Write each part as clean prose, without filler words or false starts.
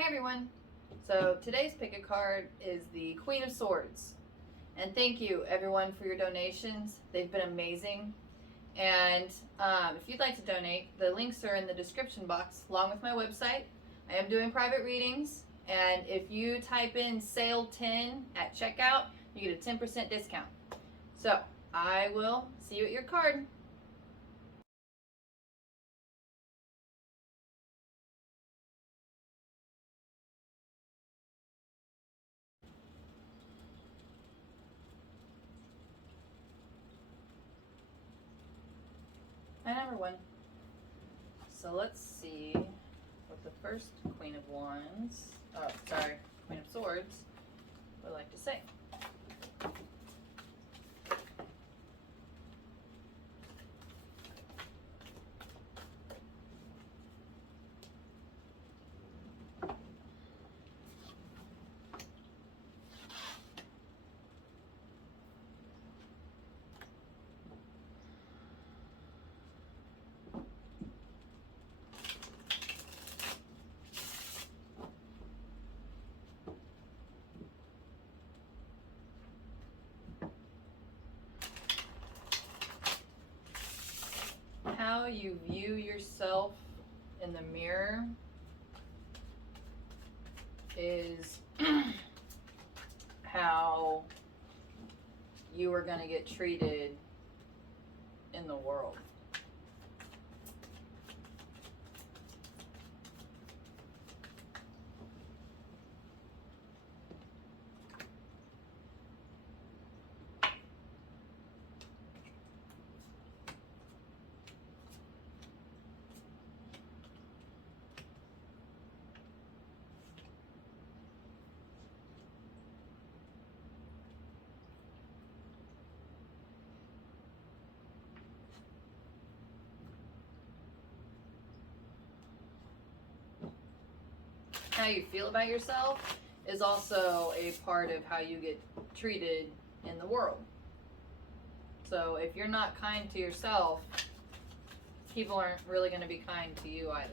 Hi everyone. So today's pick a card is the Queen of Swords. And thank you everyone for your donations. They've been amazing. And if you'd like to donate, the links are in the description box along with my website. I am doing private readings. And if you type in sale 10 at checkout, you get a 10% discount. So I will see you at your card. My number one. So let's see what the first Queen of Swords would like to say. How you view yourself in the mirror is how you are going to get treated in the world. How you feel about yourself is also a part of how you get treated in the world. So if you're not kind to yourself, people aren't really going to be kind to you either.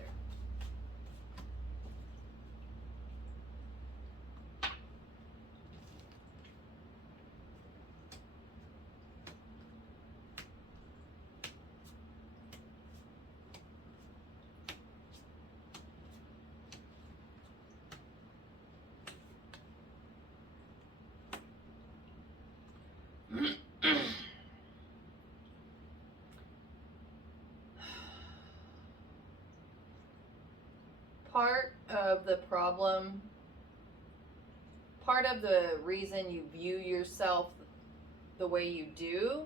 Part of the problem, part of the reason you view yourself the way you do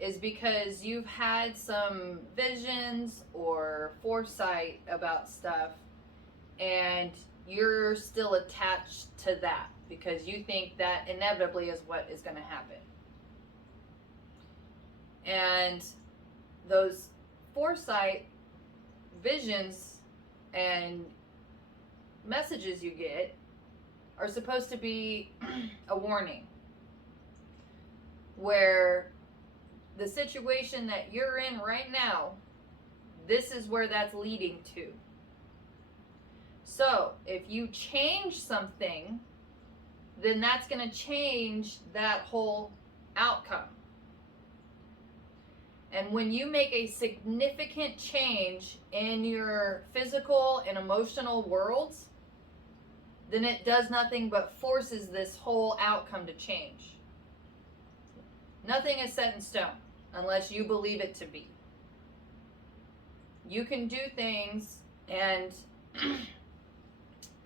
is because you've had some visions or foresight about stuff and you're still attached to that because you think that inevitably is what is going to happen. And those foresight visions and messages you get are supposed to be a warning where the situation that you're in right now, this is where that's leading to. So if you change something, then that's going to change that whole outcome. And when you make a significant change in your physical and emotional worlds, then it does nothing but forces this whole outcome to change. Nothing is set in stone unless you believe it to be. You can do things and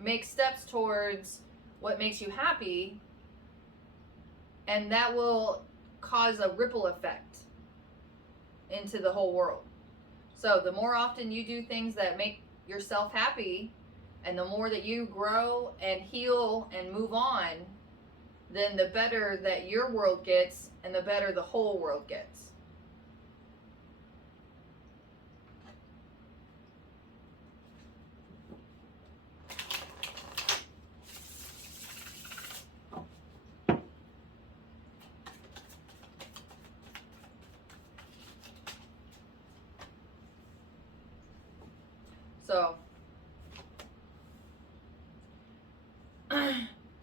make steps towards what makes you happy, and that will cause a ripple effect into the whole world. So the more often you do things that make yourself happy, and the more that you grow and heal and move on, then the better that your world gets and the better the whole world gets. So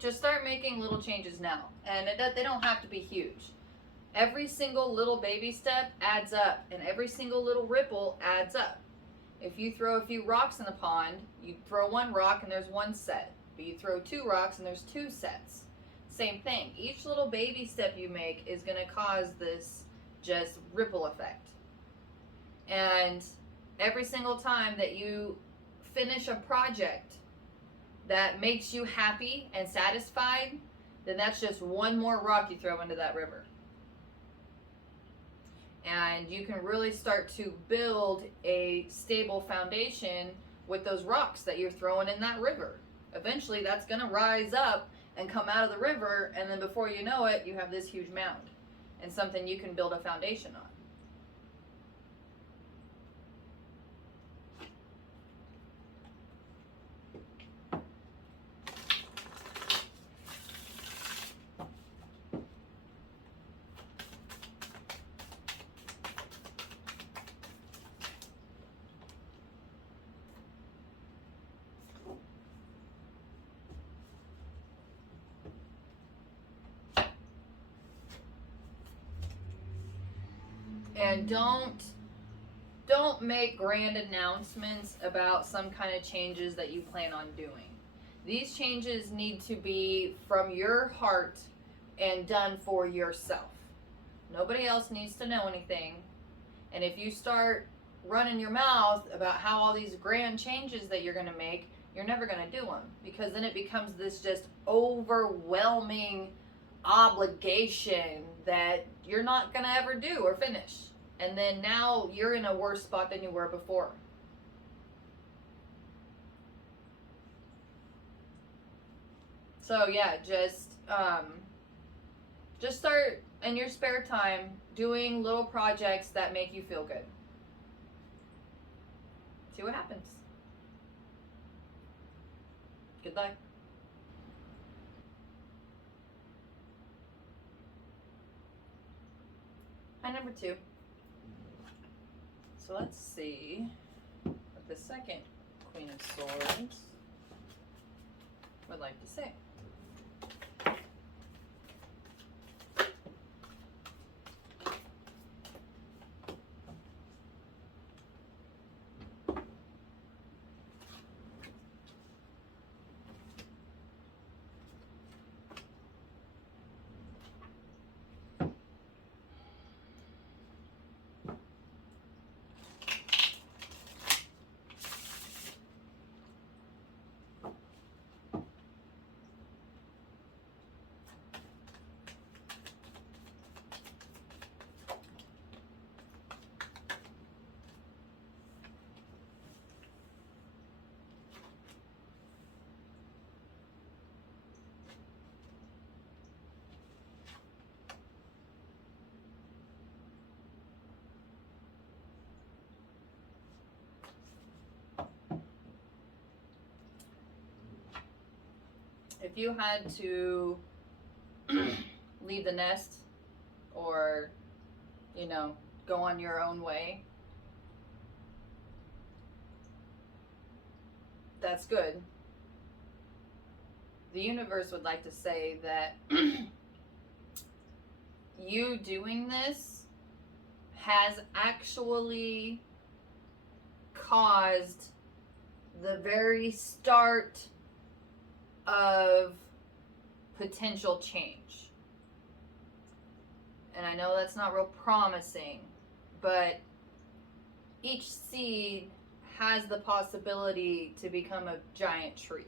just start making little changes now. And they don't have to be huge. Every single little baby step adds up, and every single little ripple adds up. If you throw a few rocks in the pond, you throw one rock and there's one set. But you throw two rocks and there's two sets. Same thing. Each little baby step you make is going to cause this just ripple effect. And every single time that you finish a project that makes you happy and satisfied, then that's just one more rock you throw into that river. And you can really start to build a stable foundation with those rocks that you're throwing in that river. Eventually that's going to rise up and come out of the river, and then before you know it, you have this huge mound and something you can build a foundation on. And don't make grand announcements about some kind of changes that you plan on doing. These changes need to be from your heart and done for yourself. Nobody else needs to know anything. And if you start running your mouth about how all these grand changes that you're going to make, you're never going to do them, because then it becomes this just overwhelming obligation that you're not going to ever do or finish. And then now you're in a worse spot than you were before. So yeah, just start in your spare time doing little projects that make you feel good. See what happens. Good luck. Hi, number 2. So let's see what the second Queen of Swords would like to say. If you had to leave the nest or, go on your own way, that's good. The universe would like to say that you doing this has actually caused the very start of potential change. And I know that's not real promising, but each seed has the possibility to become a giant tree.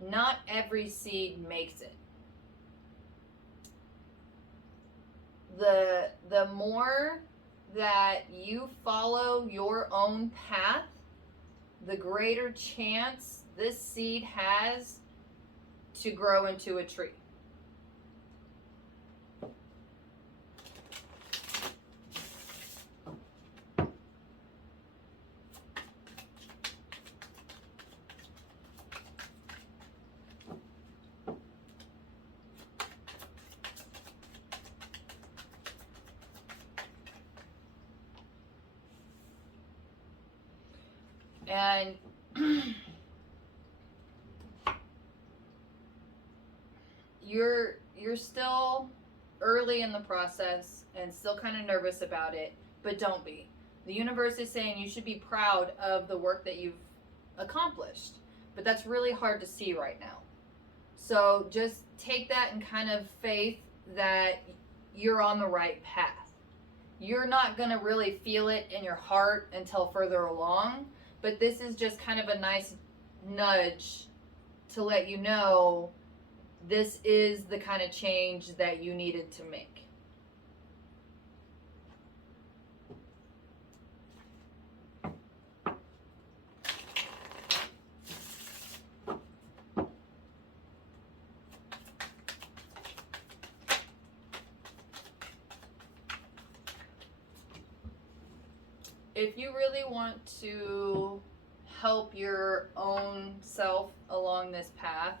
Not every seed makes it. The more that you follow your own path, the greater chance this seed has to grow into a tree. And you're still early in the process and still kind of nervous about it, but don't be. The universe is saying you should be proud of the work that you've accomplished, but that's really hard to see right now. So just take that in kind of faith that you're on the right path. You're not going to really feel it in your heart until further along, but this is just kind of a nice nudge to let you know this is the kind of change that you needed to make. If you really want to help your own self along this path,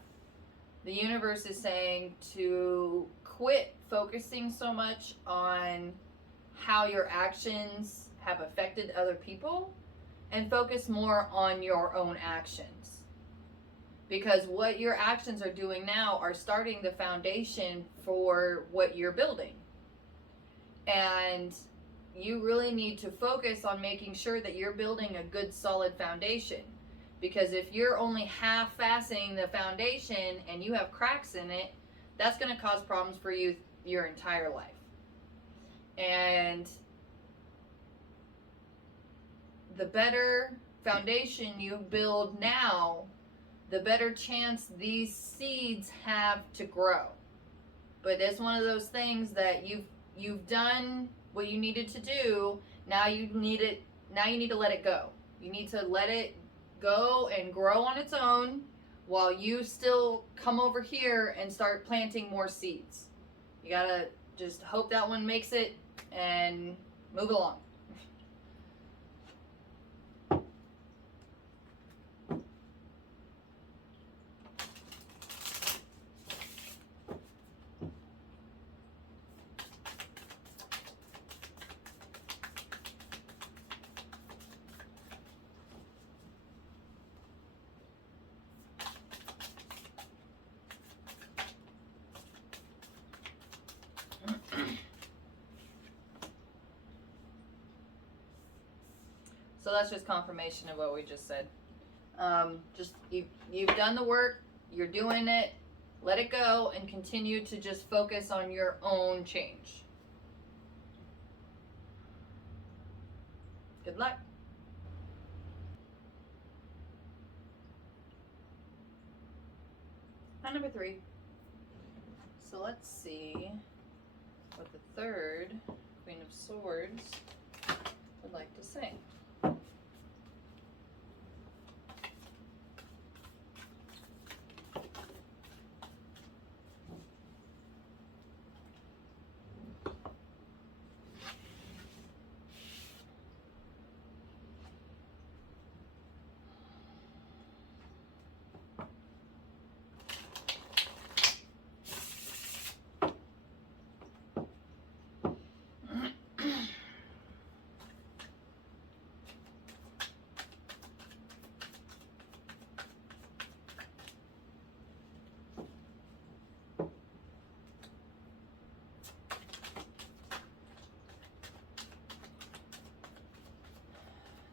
the universe is saying to quit focusing so much on how your actions have affected other people and focus more on your own actions. Because what your actions are doing now are starting the foundation for what you're building. And you really need to focus on making sure that you're building a good solid foundation. Because if you're only half-assing the foundation and you have cracks in it, that's going to cause problems for you your entire life. And the better foundation you build now, the better chance these seeds have to grow. But it's one of those things that you've done what you needed to do. Now you need to let it go. You need to let it go and grow on its own while you still come over here and start planting more seeds. You gotta just hope that one makes it and move along. So that's just confirmation of what we just said. Just you've done the work, you're doing it, let it go, and continue to just focus on your own change. Good luck. Now number 3. So let's see what the third Queen of Swords would like to say.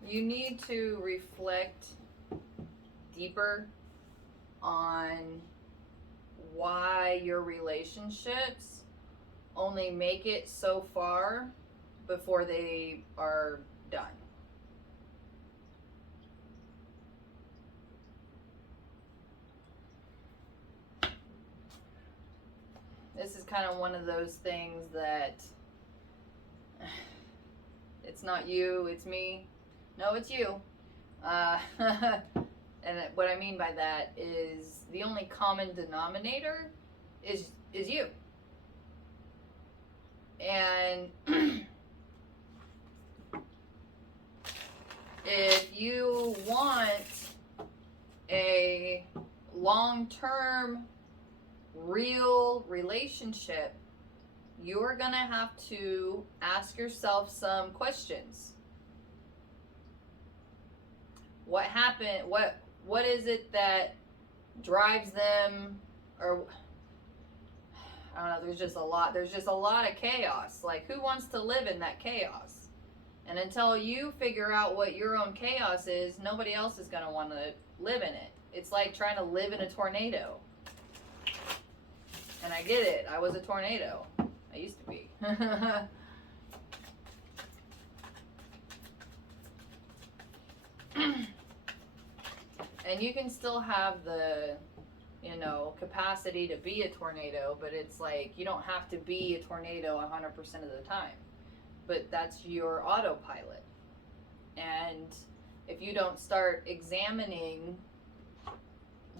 You need to reflect deeper on why your relationships only make it so far before they are done. This is kind of one of those things that it's not you, it's me. No, it's you. And what I mean by that is the only common denominator is you. And if you want a long-term, real relationship, you're gonna have to ask yourself some questions. What happened? What is it that drives them, or I don't know, there's just a lot of chaos. Like, who wants to live in that chaos? And until you figure out what your own chaos is, nobody else is going to want to live in it. It's like trying to live in a tornado. And I get it. I was a tornado. I used to be. And you can still have the, capacity to be a tornado, but it's like you don't have to be a tornado 100% of the time. But that's your autopilot. And if you don't start examining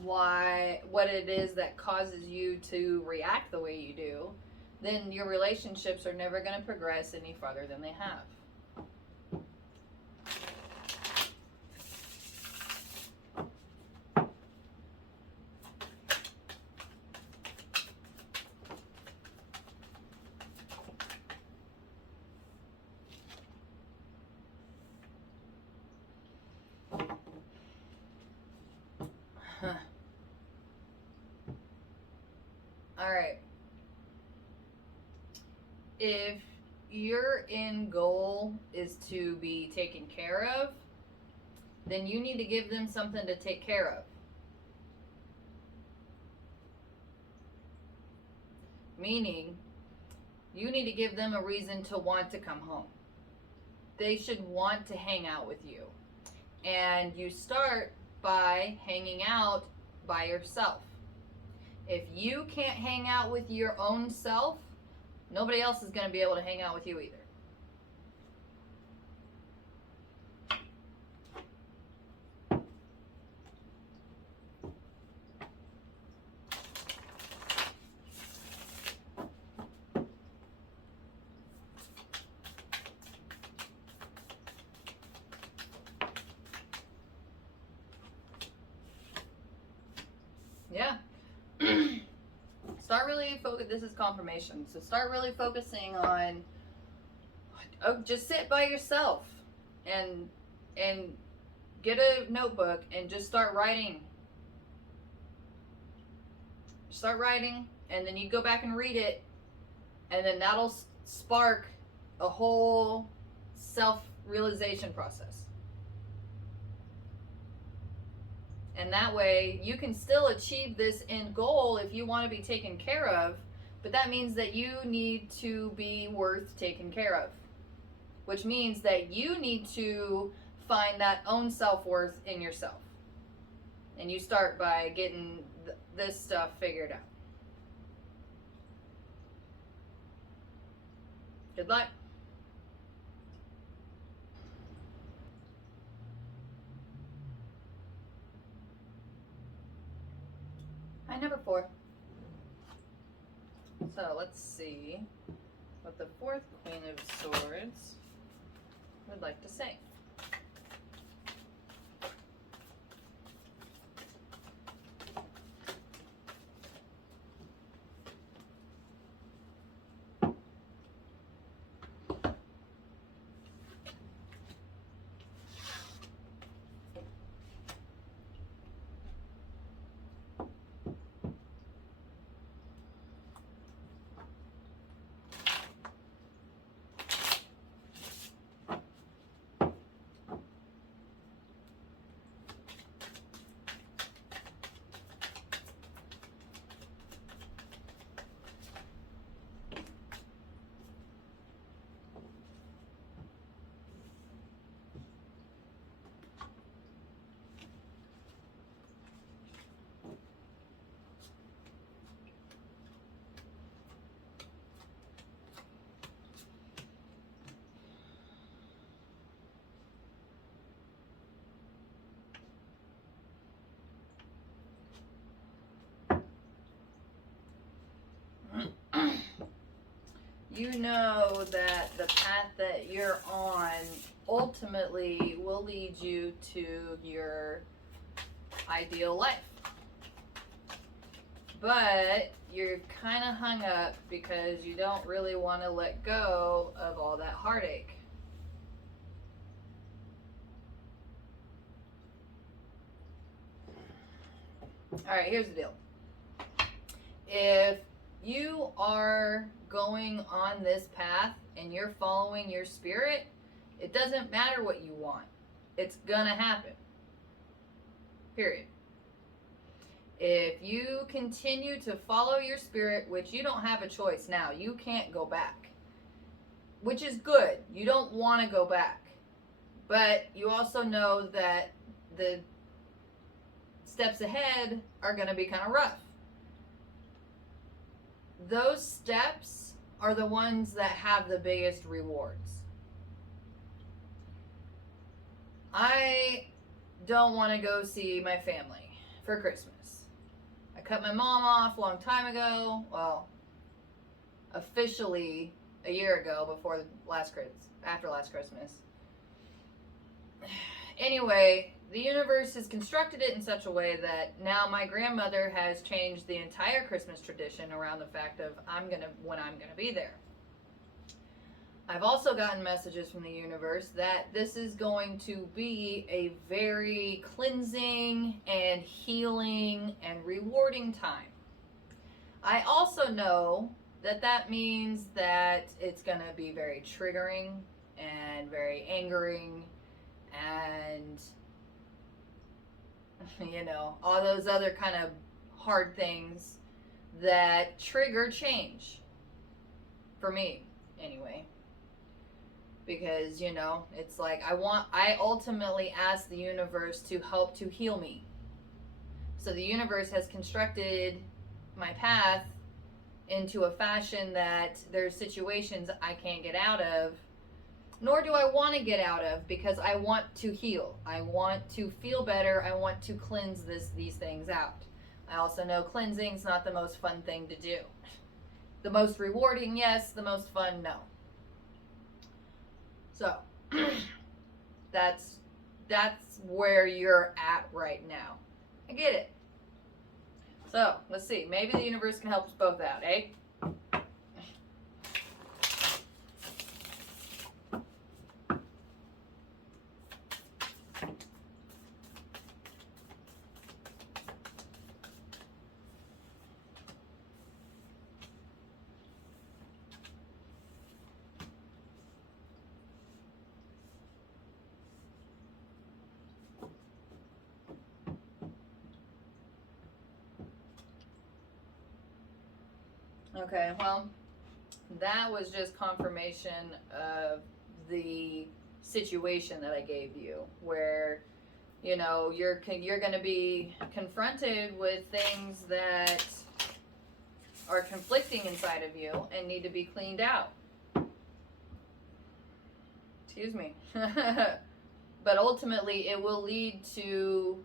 what it is that causes you to react the way you do, then your relationships are never going to progress any farther than they have. All right. If your end goal is to be taken care of, then you need to give them something to take care of. Meaning, you need to give them a reason to want to come home. They should want to hang out with you. And you start by hanging out by yourself. If you can't hang out with your own self, nobody else is going to be able to hang out with you either. Yeah. Start really this is confirmation. So start really focusing on just sit by yourself and get a notebook and just start writing. Start writing, and then you go back and read it, and then that'll spark a whole self-realization process. And that way, you can still achieve this end goal if you want to be taken care of, but that means that you need to be worth taking care of, which means that you need to find that own self-worth in yourself. And you start by getting this stuff figured out. Good luck. Hi, number 4. So let's see what the 4th Queen of Swords would like to say. You know that the path that you're on ultimately will lead you to your ideal life. But you're kind of hung up because you don't really want to let go of all that heartache. All right, here's the deal. If you are going on this path and you're following your spirit, it doesn't matter what you want. It's gonna happen. Period. If you continue to follow your spirit, which you don't have a choice now, you can't go back, which is good. You don't want to go back. But you also know that the steps ahead are going to be kind of rough. Those steps are the ones that have the biggest rewards. I don't want to go see my family for Christmas. I cut my mom off a long time ago. Well, officially a year ago, before after last Christmas. Anyway, the universe has constructed it in such a way that now my grandmother has changed the entire Christmas tradition around the fact of when I'm gonna be there. I've also gotten messages from the universe that this is going to be a very cleansing and healing and rewarding time. I also know that that means that it's going to be very triggering and very angering and, you know, all those other kind of hard things that trigger change. For me, anyway. Because, you know, it's like I ultimately ask the universe to help to heal me. So the universe has constructed my path into a fashion that there's situations I can't get out of, nor do I want to get out of, because I want to heal. I want to feel better. I want to cleanse these things out. I also know cleansing's not the most fun thing to do. The most rewarding, yes. The most fun, no. So, that's where you're at right now. I get it. So, let's see. Maybe the universe can help us both out, eh? Okay, well, that was just confirmation of the situation that I gave you, where, you know, you're going to be confronted with things that are conflicting inside of you and need to be cleaned out. Excuse me. But ultimately, it will lead to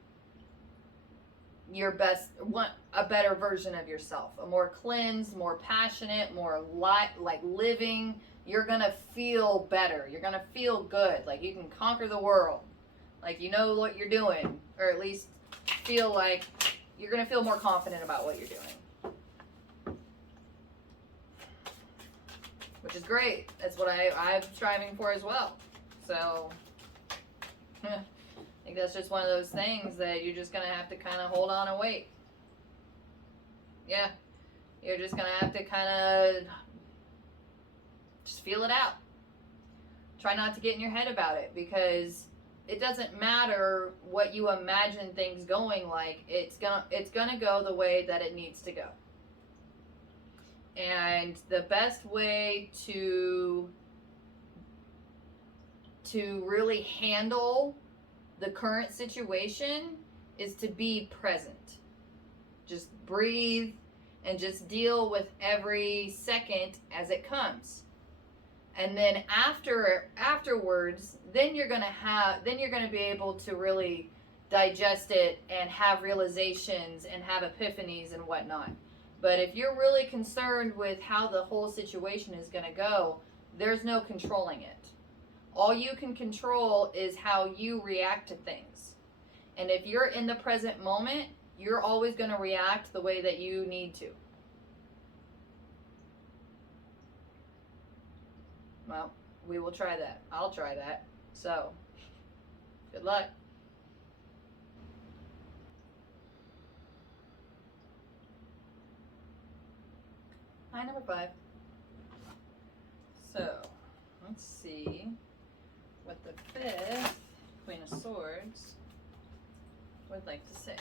a better version of yourself, a more cleansed, more passionate, more like living. You're gonna feel better. You're gonna feel good. Like you can conquer the world. Like you know what you're doing, or at least feel like you're gonna feel more confident about what you're doing, which is great. That's what I'm striving for as well. So. I think that's just one of those things that you're just going to have to kind of hold on and wait. Yeah. You're just going to have to kind of just feel it out. Try not to get in your head about it, because it doesn't matter what you imagine things going like. It's going to go the way that it needs to go. And the best way to really handle the current situation is to be present. Just breathe and just deal with every second as it comes. And then afterwards, then you're going to be able to really digest it and have realizations and have epiphanies and whatnot. But if you're really concerned with how the whole situation is going to go, there's no controlling it. All you can control is how you react to things. And if you're in the present moment, you're always going to react the way that you need to. Well, we will try that. I'll try that. So, good luck. Hi, number 5. So, let's see what the 5th Queen of Swords would like to say.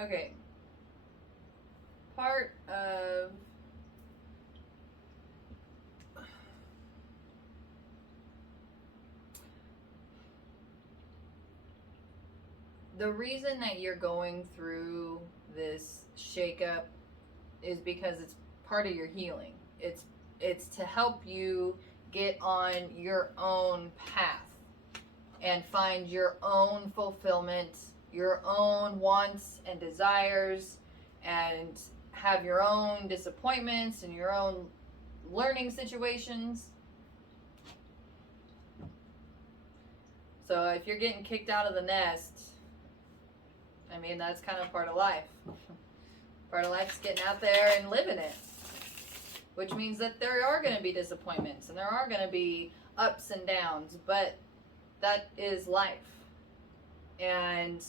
Okay. Part of the reason that you're going through this shakeup is because it's part of your healing. It's to help you get on your own path and find your own fulfillment, your own wants and desires, and have your own disappointments and your own learning situations. So if you're getting kicked out of the nest, I mean, that's kind of part of life. Part of life is getting out there and living it. Which means that there are going to be disappointments and there are going to be ups and downs, but that is life. And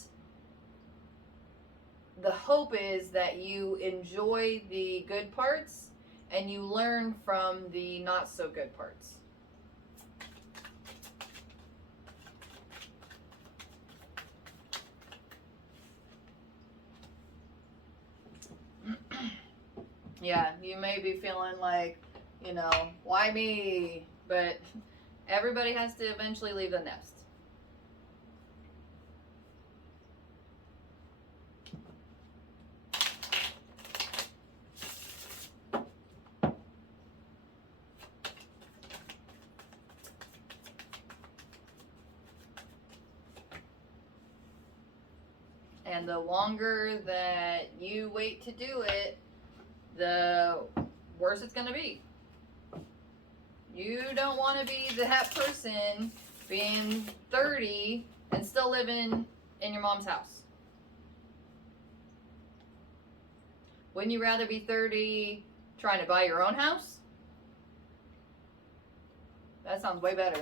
the hope is that you enjoy the good parts and you learn from the not so good parts. Yeah, you may be feeling like, you know, why me? But everybody has to eventually leave the nest. And the longer that you wait to do it, the worse it's going to be. You don't want to be that person being 30 and still living in your mom's house. Wouldn't you rather be 30 trying to buy your own house? That sounds way better.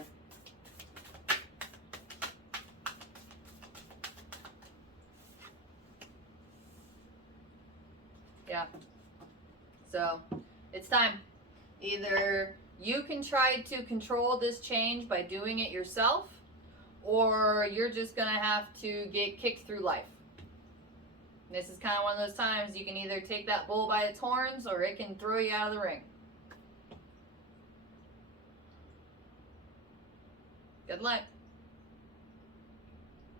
Yeah. So, it's time. Either you can try to control this change by doing it yourself, or you're just going to have to get kicked through life. This is kind of one of those times you can either take that bull by its horns or it can throw you out of the ring. Good luck.